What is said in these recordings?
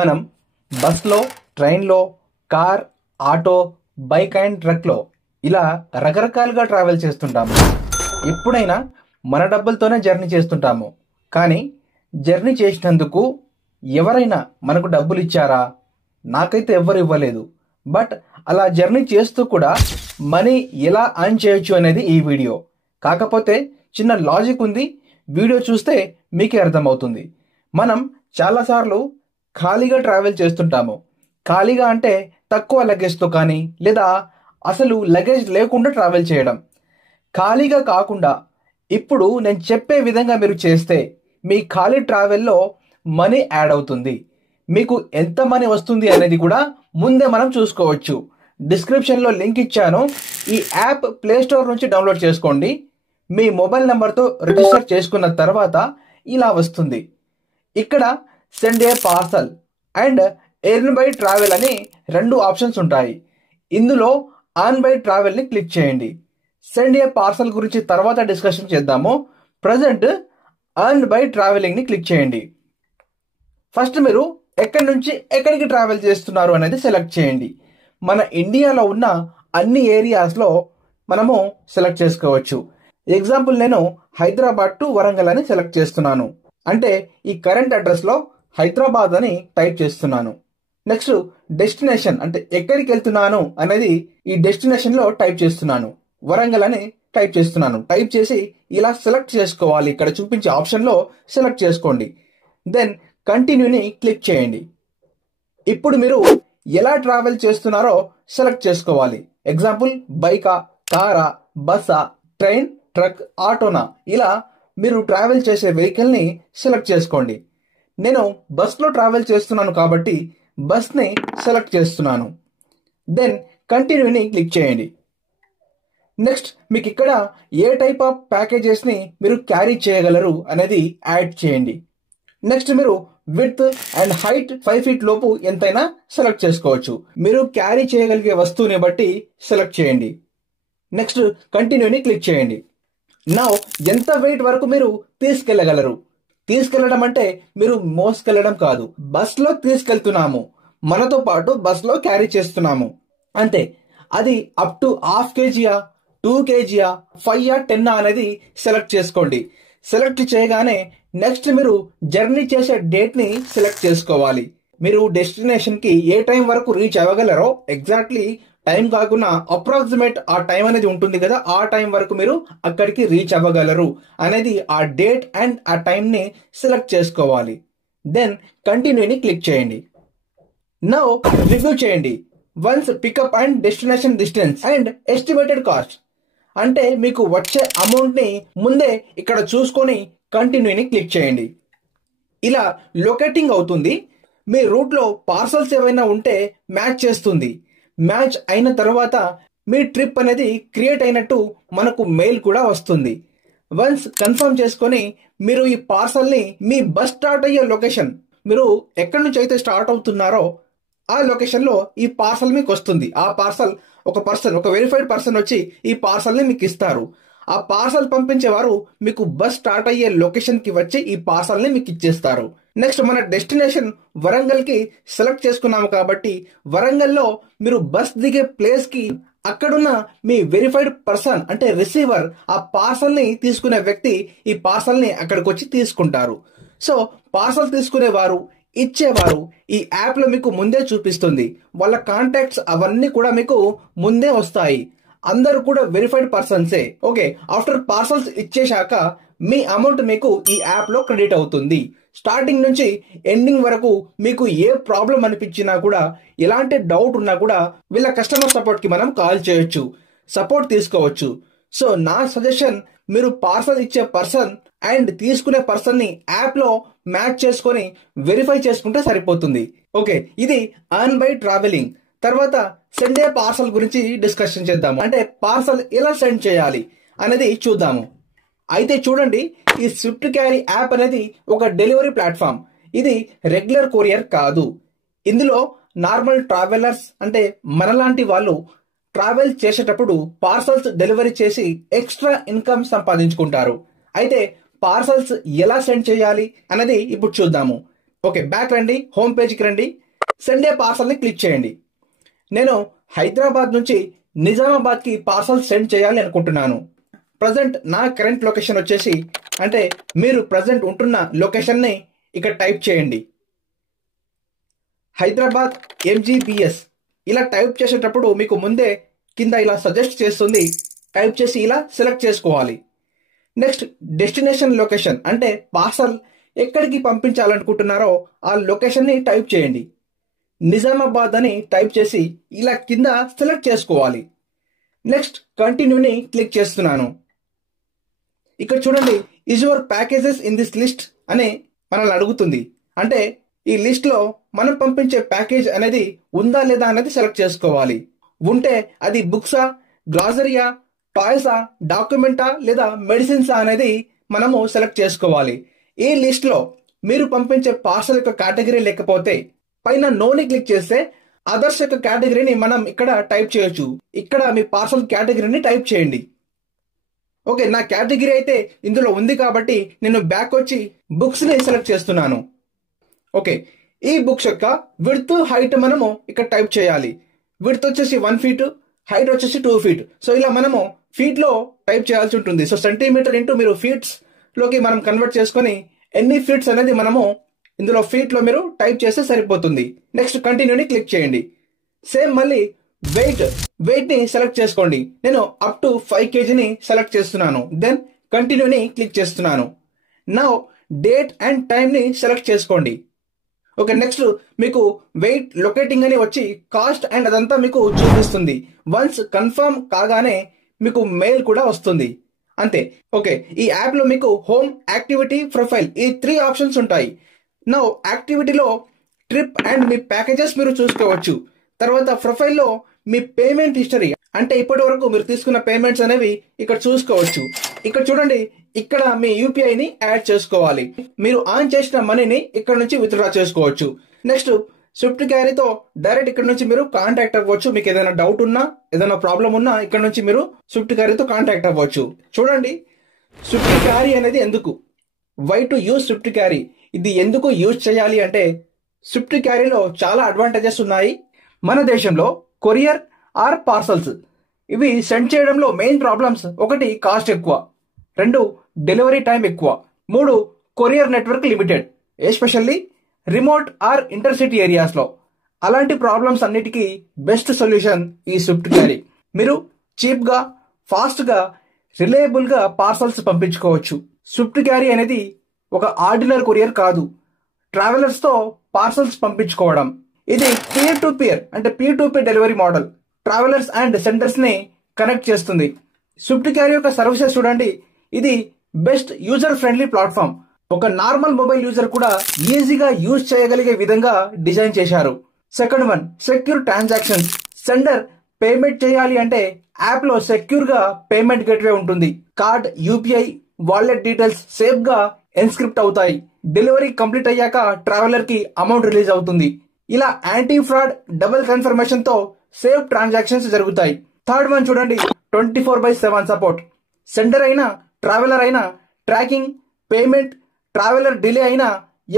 మనం బస్లో, ట్రైన్లో, కార్, ఆటో, బైక్ అండ్ ట్రక్లో ఇలా రకరకాలుగా ట్రావెల్ చేస్తుంటాము. ఎప్పుడైనా మన డబ్బులతోనే జర్నీ చేస్తుంటాము. కానీ జర్నీ చేసినందుకు ఎవరైనా మనకు డబ్బులు ఇచ్చారా? నాకైతే ఎవ్వరు ఇవ్వలేదు. బట్ అలా జర్నీ చేస్తూ కూడా మనీ ఎలా ఎర్న్ చేయొచ్చు అనేది ఈ వీడియో. కాకపోతే చిన్న లాజిక్ ఉంది, వీడియో చూస్తే మీకే అర్థమవుతుంది. మనం చాలాసార్లు ఖాళీగా ట్రావెల్ చేస్తుంటాము. ఖాళీగా అంటే తక్కువ లగేజ్తో కానీ లేదా అసలు లగేజ్ లేకుండా ట్రావెల్ చేయడం. ఖాళీగా కాకుండా ఇప్పుడు నేను చెప్పే విధంగా మీరు చేస్తే మీ ఖాళీ ట్రావెల్లో మనీ యాడ్ అవుతుంది. మీకు ఎంత మనీ వస్తుంది అనేది కూడా ముందే మనం చూసుకోవచ్చు. డిస్క్రిప్షన్లో లింక్ ఇచ్చాను. ఈ యాప్ ప్లేస్టోర్ నుంచి డౌన్లోడ్ చేసుకోండి. మీ మొబైల్ నెంబర్తో రిజిస్టర్ చేసుకున్న తర్వాత ఇలా వస్తుంది. ఇక్కడ send A parcel and earn by travel అని 2 ఆప్షన్స్ ఉంటాయి. ఇందులో అర్న్ బై ట్రావెల్ని క్లిక్ చేయండి. సెండ్ ఏ పార్సల్ గురించి తర్వాత డిస్కషన్ చేద్దాము. ప్రజెంట్ అర్న్ బై ట్రావెలింగ్ని క్లిక్ చేయండి. ఫస్ట్ మీరు ఎక్కడి నుంచి ఎక్కడికి ట్రావెల్ చేస్తున్నారు అనేది సెలెక్ట్ చేయండి. మన ఇండియాలో ఉన్న అన్ని ఏరియాస్లో మనము సెలెక్ట్ చేసుకోవచ్చు. ఎగ్జాంపుల్ నేను హైదరాబాద్ టు వరంగల్ అని సెలెక్ట్ చేస్తున్నాను. అంటే ఈ కరెంట్ అడ్రస్లో హైదరాబాద్ అని టైప్ చేస్తున్నాను. నెక్స్ట్ డెస్టినేషన్ అంటే ఎక్కడికి వెళ్తున్నాను అనేది ఈ డెస్టినేషన్లో టైప్ చేస్తున్నాను. వరంగల్ అని టైప్ చేస్తున్నాను. టైప్ చేసి ఇలా సెలెక్ట్ చేసుకోవాలి. ఇక్కడ చూపించే ఆప్షన్లో సెలెక్ట్ చేసుకోండి. దెన్ కంటిన్యూని క్లిక్ చేయండి. ఇప్పుడు మీరు ఎలా ట్రావెల్ చేస్తున్నారో సెలెక్ట్ చేసుకోవాలి. ఎగ్జాంపుల్ బైకా, కారా, బస్సా, ట్రైన్, ట్రక్, ఆటోనా ఇలా మీరు ట్రావెల్ చేసే వెహికల్ని సెలెక్ట్ చేసుకోండి. నేను బస్లో ట్రావెల్ చేస్తున్నాను కాబట్టి బస్ని సెలెక్ట్ చేస్తున్నాను. దెన్ కంటిన్యూని క్లిక్ చేయండి. నెక్స్ట్ మీకు ఇక్కడ ఏ టైప్ ఆఫ్ ప్యాకేజెస్ని మీరు క్యారీ చేయగలరు అనేది యాడ్ చేయండి. నెక్స్ట్ మీరు విడ్త్ అండ్ హైట్ 5 feet లోపు ఎంతైనా సెలెక్ట్ చేసుకోవచ్చు. మీరు క్యారీ చేయగలిగే వస్తువుని బట్టి సెలెక్ట్ చేయండి. నెక్స్ట్ కంటిన్యూని క్లిక్ చేయండి. నౌ ఎంత వెయిట్ వరకు మీరు తీసుకెళ్లగలరు? తీసుకెళ్లడం అంటే మీరు మోసుకెళ్లడం కాదు. బస్లో తీసుకెళ్తున్నాము, మనతో పాటు బస్లో క్యారీ చేస్తున్నాము అంతే. అది up to 1/2 kg, 2 kg, 5 or 10 అనేది సెలెక్ట్ చేసుకోండి. సెలెక్ట్ చేయగానే నెక్స్ట్ మీరు జర్నీ చేసే డేట్ని సెలెక్ట్ చేసుకోవాలి. మీరు డెస్టినేషన్కి ఏ టైం వరకు రీచ్ అవ్వగలరో ఎగ్జాక్ట్లీ టైం కాకుండా అప్రాక్సిమేట్ ఆ టైం అనేది ఉంటుంది కదా, ఆ టైం వరకు మీరు అక్కడికి రీచ్ అవ్వగలరు అనేది ఆ డేట్ అండ్ ఆ టైంని సెలెక్ట్ చేసుకోవాలి. దెన్ కంటిన్యూని క్లిక్ చేయండి. నౌ రివ్యూ చేయండి. Once pickup and destination distance and estimated cost అంటే మీకు వచ్చే అమౌంట్ని ముందే ఇక్కడ చూసుకొని కంటిన్యూని క్లిక్ చేయండి. ఇలా లొకేటింగ్ అవుతుంది. మీ రూట్లో పార్సల్స్ ఏవైనా ఉంటే మ్యాచ్ చేస్తుంది. మ్యాచ్ అయిన తర్వాత మీ ట్రిప్ అనేది క్రియేట్ అయినట్టు మనకు మెయిల్ కూడా వస్తుంది. వన్స్ కన్ఫర్మ్ చేసుకొని మీరు ఈ పార్సల్ని మీ బస్ స్టార్ట్ అయ్యే లొకేషన్, మీరు ఎక్కడి నుంచి అయితే స్టార్ట్ అవుతున్నారో ఆ లొకేషన్లో ఈ పార్సల్ మీకు వస్తుంది. ఆ పార్సల్ ఒక వెరిఫైడ్ పర్సన్ వచ్చి ఈ పార్సల్ని మీకు ఇస్తారు. ఆ పార్సల్ పంపించేవారు మీకు బస్ స్టార్ట్ అయ్యే లొకేషన్కి వచ్చి ఈ పార్సల్ని మీకు ఇచ్చేస్తారు. నెక్స్ట్ మన డెస్టినేషన్ వరంగల్కి సెలెక్ట్ చేసుకున్నాము కాబట్టి వరంగల్లో మీరు బస్ దిగే ప్లేస్కి అక్కడున్న మీ వెరిఫైడ్ పర్సన్ అంటే రిసీవర్ ఆ పార్సల్ని తీసుకునే వ్యక్తి ఈ పార్సల్ని అక్కడికి వచ్చి తీసుకుంటారు. సో పార్సల్ తీసుకునేవారు, ఇచ్చేవారు ఈ యాప్లో మీకు ముందే చూపిస్తుంది. వాళ్ళ కాంటాక్ట్స్ అవన్నీ కూడా మీకు ముందే వస్తాయి. అందరూ కూడా వెరిఫైడ్ పర్సన్సే. ఓకే, ఆఫ్టర్ పార్సల్స్ ఇచ్చేశాక మీ అమౌంట్ మీకు ఈ యాప్లో క్రెడిట్ అవుతుంది. స్టార్టింగ్ నుంచి ఎండింగ్ వరకు మీకు ఏ ప్రాబ్లం అనిపించినా కూడా, ఎలాంటి డౌట్ ఉన్నా కూడా వీళ్ళ కస్టమర్ సపోర్ట్కి మనం కాల్ చేయొచ్చు, సపోర్ట్ తీసుకోవచ్చు. సో నా సజెషన్, మీరు పార్సల్ ఇచ్చే పర్సన్ అండ్ తీసుకునే పర్సన్ని యాప్లో మ్యాచ్ చేసుకొని వెరిఫై చేసుకుంటే సరిపోతుంది. ఓకే, ఇది అర్న్ బై ట్రావెలింగ్. తర్వాత సెండ్ ఏ పార్సల్ గురించి డిస్కషన్ చేద్దాము. అంటే పార్సల్ ఎలా సెండ్ చేయాలి అనేది చూద్దాము. అయితే చూడండి, ఈ స్విఫ్ట్ క్యారీ యాప్ అనేది ఒక డెలివరీ ప్లాట్ఫామ్. ఇది రెగ్యులర్ కొరియర్ కాదు. ఇందులో నార్మల్ ట్రావెలర్స్ అంటే మనలాంటి వాళ్ళు ట్రావెల్ చేసేటప్పుడు పార్సల్స్ డెలివరీ చేసి ఎక్స్ట్రా ఇన్కమ్ సంపాదించుకుంటారు. అయితే పార్సల్స్ ఎలా సెండ్ చేయాలి అన్నది ఇప్పుడు చూద్దాము. ఓకే, బ్యాక్ రండి, హోమ్ పేజ్కి రండి, సెండ్ ఏ పార్సల్ని క్లిక్ చేయండి. నేను హైదరాబాద్ నుంచి నిజామాబాద్కి పార్సల్ సెండ్ చేయాలి అనుకుంటున్నాను. ప్రజెంట్ నా కరెంట్ లొకేషన్ వచ్చేసి, అంటే మీరు ప్రజెంట్ ఉంటున్న లొకేషన్ని ఇక్కడ టైప్ చేయండి. హైదరాబాద్ MGBS ఇలా టైప్ చేసేటప్పుడు మీకు ముందే కింద ఇలా సజెస్ట్ చేస్తుంది. టైప్ చేసి ఇలా సెలెక్ట్ చేసుకోవాలి. నెక్స్ట్ డెస్టినేషన్ లొకేషన్, అంటే పార్సల్ ఎక్కడికి పంపించాలనుకుంటున్నారో ఆ లొకేషన్ని టైప్ చేయండి. నిజామాబాద్ అని టైప్ చేసి ఇలా కింద సెలెక్ట్ చేసుకోవాలి. నెక్స్ట్ కంటిన్యూని క్లిక్ చేస్తున్నాను. ఇక్కడ చూడండి, is your packages in this list అని మనల్ని అడుగుతుంది. అంటే ఈ లిస్ట్ లో మనం పంపించే ప్యాకేజ్ అనేది ఉందా లేదా అనేది సెలెక్ట్ చేసుకోవాలి. ఉంటే అది బుక్సా, గ్రాసరీయా, టాయ్సా, డాక్యుమెంటా లేదా మెడిసిన్సా అనేది మనము సెలెక్ట్ చేసుకోవాలి. ఈ లిస్ట్ లో మీరు పంపించే పార్సల్ యొక్క కేటగిరీ లేకపోతే పైన నోని క్లిక్ చేస్తే అదర్స్ యొక్క కేటగిరీని మనం ఇక్కడ టైప్ చేయొచ్చు. ఇక్కడ మీ పార్సల్ కేటగిరీని టైప్ చేయండి. ఓకే, నా కేటగిరీ అయితే ఇందులో ఉంది కాబట్టి నేను బ్యాక్ వచ్చి బుక్స్ ని సెలెక్ట్ చేస్తున్నాను. ఓకే, ఈ బుక్స్ యొక్క విడ్త్ హైట్ మనము ఇక్కడ టైప్ చేయాలి. విడ్త్ వచ్చేసి 1 feet, హైట్ వచ్చేసి 2 feet. సో ఇలా మనము ఫీట్ లో టైప్ చేయాల్సి ఉంటుంది. సో సెంటీమీటర్ ఇంటూ మీరు ఫీట్స్ లోకి మనం కన్వర్ట్ చేసుకొని ఎన్ని ఫీట్స్ అనేది మనము ఇందులో ఫీట్ లో మీరు టైప్ చేస్తే సరిపోతుంది. నెక్స్ట్ కంటిన్యూని క్లిక్ చేయండి. సేమ్ మళ్ళీ వెయిట్ ని సెలెక్ట్ చేసుకోండి. నేను అప్ టు 5 kg ని సెలెక్ట్ చేస్తున్నాను. దెన్ కంటిన్యూని క్లిక్ చేస్తున్నాను. నౌ డేట్ అండ్ టైం ని సెలెక్ట్ చేసుకోండి. ఓకే, నెక్స్ట్ మీకు వెయిట్ లొకేటింగ్ అని వచ్చి కాస్ట్ అండ్ అదంతా మీకు చూపిస్తుంది. వన్స్ కన్ఫర్మ్ కాగానే మీకు మెయిల్ కూడా వస్తుంది. అంతే. ఓకే, ఈ యాప్ లో మీకు హోమ్, యాక్టివిటీ, ప్రొఫైల్ ఈ 3 ఆప్షన్స్ ఉంటాయి. నౌ యాక్టివిటీలో ట్రిప్ అండ్ మీ ప్యాకేజెస్ మీరు చూసుకోవచ్చు. తర్వాత ప్రొఫైల్లో మీ పేమెంట్ హిస్టరీ, అంటే ఇప్పటి వరకు మీరు తీసుకున్న పేమెంట్స్ అనేవి ఇక్కడ చూసుకోవచ్చు. ఇక్కడ చూడండి, ఇక్కడ మీ యూపీఐని యాడ్ చేసుకోవాలి. మీరు ఆన్ చేసిన మనీని ఇక్కడ నుంచి విత్డ్రా చేసుకోవచ్చు. నెక్స్ట్ స్విఫ్ట్ క్యారీతో డైరెక్ట్ ఇక్కడ నుంచి మీరు కాంటాక్ట్ అవ్వచ్చు. మీకు ఏదైనా డౌట్ ఉన్నా, ఏదైనా ప్రాబ్లం ఉన్నా ఇక్కడ నుంచి మీరు స్విఫ్ట్ క్యారీతో కాంటాక్ట్ అవ్వచ్చు. చూడండి, స్విఫ్ట్ క్యారీ అనేది ఎందుకు, why to use Swift Carry, ఇది ఎందుకు యూజ్ చేయాలి అంటే స్విఫ్ట్ క్యారీలో చాలా అడ్వాంటేజెస్ ఉన్నాయి. మన దేశంలో కొరియర్ ఆర్ పార్సల్స్ ఇవి సెండ్ చేయడంలో మెయిన్ ప్రాబ్లమ్స్: 1 కాస్ట్ ఎక్కువ, 2 డెలివరీ టైం ఎక్కువ, 3 courier network limited, especially remote or intercity areas లో. అలాంటి ప్రాబ్లమ్స్ అన్నిటికీ బెస్ట్ సొల్యూషన్ ఈ స్విఫ్ట్ క్యారీ. మీరు చీప్ గా, ఫాస్ట్ గా, రిలయబుల్ గా పార్సల్స్ పంపించుకోవచ్చు. స్విఫ్ట్ క్యారీ అనేది ఒక ఆర్డినరీ కొరియర్ కాదు. ట్రావెలర్స్ తో పార్సల్స్ పంపించుకోవడం ఇది పీర్ టు పీర్, అంటే peer to peer delivery model. Travellers and senders ని కనెక్ట్ చేస్తుంది. స్విఫ్ట్ క్యారీ యొక్క సర్వీసెస్ చూడండి, ఇది బెస్ట్ యూజర్ ఫ్రెండ్లీ ప్లాట్ఫామ్. ఒక నార్మల్ మొబైల్ యూజర్ కూడా ఈజీగా యూజ్ చేయగలిగే విధంగా డిజైన్ చేశారు. Second one, secure transactions. Sender payment చేయాలి అంటే యాప్ లో సెక్యూర్ గా పేమెంట్ గేట్వే ఉంటుంది. Card, UPI, wallet details safe గా ఎన్స్క్రిప్ట్ అవుతాయి. డెలివరీ కంప్లీట్ అయ్యాక ట్రావెలర్ కి అమౌంట్ రిలీజ్ అవుతుంది. ఇలా యాంటీ ఫ్రాడ్, డబుల్ కన్ఫర్మేషన్ తో సేఫ్ ట్రాన్సాక్షన్స్ జరుగుతాయి. థర్డ్ వన్ చూడండి, 24/7 సపోర్ట్. సెండర్ అయినా ట్రావెలర్ అయినా ట్రాకింగ్, పేమెంట్, ట్రావెలర్ డిలే అయినా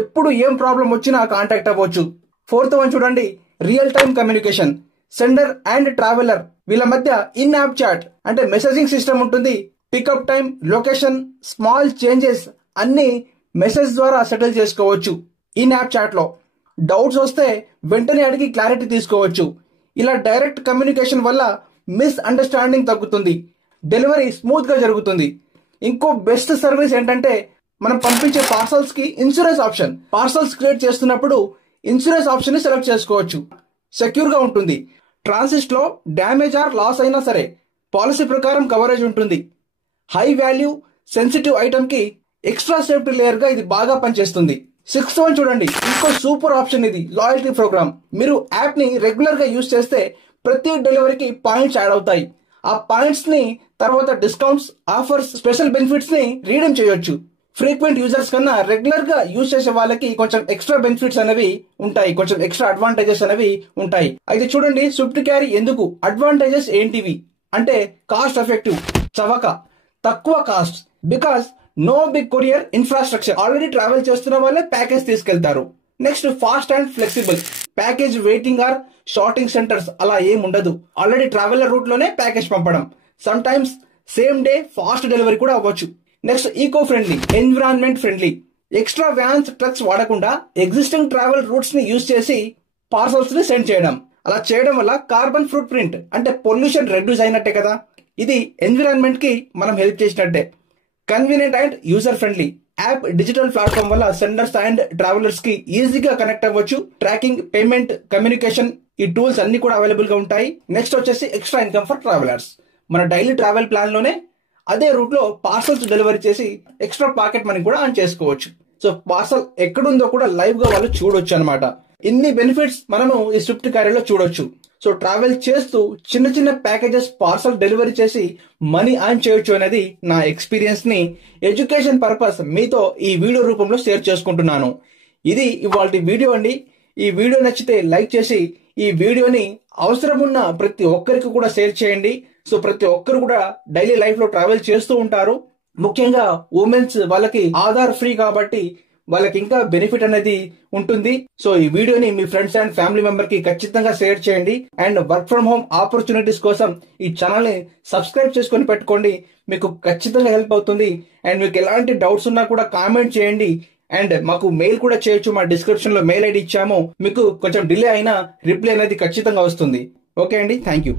ఎప్పుడు ఏం ప్రాబ్లం వచ్చినా కాంటాక్ట్ అవ్వచ్చు. ఫోర్త్ వన్ చూడండి, real time communication. Sender and traveller వీళ్ళ మధ్య ఇన్ యాప్ చాట్, అంటే మెసేజింగ్ సిస్టమ్ ఉంటుంది. Pickup time, location, small changes అన్ని మెసేజ్ ద్వారా సెటిల్ చేసుకోవచ్చు. ఇన్ యాప్ చాట్ లో డౌట్స్ వస్తే వెంటనే అడిగి క్లారిటీ తీసుకోవచ్చు. ఇలా డైరెక్ట్ కమ్యూనికేషన్ వల్ల మిస్ అండర్స్టాండింగ్ తగ్గుతుంది. డెలివరీ స్మూత్ గా జరుగుతుంది. ఇంకో బెస్ట్ సర్వీస్ ఏంటంటే మనం పంపించే పార్సల్స్ కి ఇన్సూరెన్స్ ఆప్షన్. పార్సల్స్ క్రియేట్ చేస్తున్నప్పుడు ఇన్సూరెన్స్ ఆప్షన్ ని సెలెక్ట్ చేసుకోవచ్చు. సెక్యూర్ గా ఉంటుంది. ట్రాన్సిట్ లో డ్యామేజ్ ఆర్ లాస్ అయినా సరే పాలసీ ప్రకారం కవరేజ్ ఉంటుంది. హై వాల్యూ సెన్సిటివ్ ఐటమ్ కి ఎక్స్ట్రా సేఫ్టీ లేయర్ గా ఇది బాగా పనిచేస్తుంది. 6th వన్ చూడండి, ఇంకో సూపర్ ఆప్షన్ ఇది, లాయల్టీ ప్రోగ్రామ్. మీరు యాప్ ని రెగ్యులర్ గా యూజ్ చేస్తే ప్రతి డెలివరీకి పాయింట్స్ యాడ్ అవుతాయి. ఆ పాయింట్స్ ని తర్వాత డిస్కౌంట్స్, ఆఫర్స్, స్పెషల్ బెనిఫిట్స్ ని రీడీమ్ చేయొచ్చు. ఫ్రీక్వెంట్ యూజర్స్ కన్నా రెగ్యులర్ గా యూజ్ చేసే వాళ్ళకి కొంచెం ఎక్స్ట్రా బెనిఫిట్స్ అనేవి ఉంటాయి, కొంచెం ఎక్స్ట్రా అడ్వాంటేజెస్ అనేవి ఉంటాయి. అయితే చూడండి, స్విఫ్ట్ క్యారీ ఎందుకు, అడ్వాంటేజెస్ ఏంటివి అంటే కాస్ట్ ఎఫెక్టివ్, చవక, తక్కువ cost. Because no big courier infrastructure. Already travel చేస్తున్న వాళ్ళే ప్యాకేజ్ తీసుకెళ్తారు. Next fast and flexible. Package waiting or sorting centres అలా ఏం ఉండదు. ఆల్రెడీ ట్రావెలర్ రూట్ లోనే ప్యాకేజ్ పంపడం. Sometimes same day fast delivery కూడా అవ్వచ్చు. Next eco friendly, environment friendly. Extra vans, trucks వాడకుండా ఎగ్జిస్టింగ్ ట్రావెల్ రూట్స్ ని యూజ్ చేసి పార్సల్స్ ని సెండ్ చేయడం. అలా చేయడం వల్ల కార్బన్ ఫుట్ ప్రింట్ అంటే పొల్యూషన్ రెడ్యూస్ అయినట్టే కదా. ఇది ఎన్విరాన్మెంట్ కి మనం హెల్ప్ చేసినట్టే. Convenient and user friendly. App digital platform వల్ల సెండర్స్ అండ్ ట్రావెలర్స్ కి ఈజీగా కనెక్ట్ అవ్వచ్చు. ట్రాకింగ్, పేమెంట్, కమ్యూనికేషన్ ఈ టూల్స్ అన్ని కూడా అవైలబుల్ గా ఉంటాయి. నెక్స్ట్ వచ్చేసి ఎక్స్ట్రా ఇన్కమ్ ఫర్ ట్రావెలర్స్. మన డైలీ ట్రావెల్ ప్లాన్ లోనే అదే రూట్ లో పార్సల్స్ డెలివరీ చేసి ఎక్స్ట్రా పాకెట్ మనీ కూడా ఆన్ చేసుకోవచ్చు. సో పార్సల్ ఎక్కడుందో కూడా లైవ్ గా వాళ్ళు చూడొచ్చు అనమాట. ఇన్ని బెనిఫిట్స్ మనము ఈ స్విఫ్ట్ క్యారియర్లో చూడొచ్చు. సో ట్రావెల్ చేస్తూ చిన్న చిన్న ప్యాకేజెస్ పార్సల్ డెలివరీ చేసి మనీ ఆన్ చేయొచ్చు అనేది నా ఎక్స్పీరియన్స్ ని ఎడ్యుకేషన్ పర్పస్ మీతో ఈ వీడియో రూపంలో షేర్ చేసుకుంటున్నాను. ఇది ఇవాల్టి వీడియో అండి. ఈ వీడియో నచ్చితే లైక్ చేసి ఈ వీడియోని అవసరం ఉన్న ప్రతి ఒక్కరికి కూడా షేర్ చేయండి. సో ప్రతి ఒక్కరు కూడా డైలీ లైఫ్ లో ట్రావెల్ చేస్తూ ఉంటారు. ముఖ్యంగా ఉమెన్స్ వాళ్ళకి ఆధార్ ఫ్రీ కాబట్టి వాళ్ళకి ఇంకా బెనిఫిట్ అనేది ఉంటుంది. సో ఈ వీడియోని మీ ఫ్రెండ్స్ అండ్ ఫ్యామిలీ మెంబర్ కి ఖచ్చితంగా షేర్ చేయండి. And work from home opportunities కోసం ఈ ఛానల్ ని సబ్స్క్రైబ్ చేసుకొని పెట్టుకోండి. మీకు ఖచ్చితంగా హెల్ప్ అవుతుంది. అండ్ మీకు ఎలాంటి డౌట్స్ ఉన్నా కూడా కామెంట్ చేయండి. అండ్ మాకు మెయిల్ కూడా చేయొచ్చు. మా డిస్క్రిప్షన్ లో మెయిల్ ఐడి ఇచ్చాము. మీకు కొంచెం డిలే అయినా రిప్లై అనేది ఖచ్చితంగా వస్తుంది. ఓకే అండి, థ్యాంక్ యూ.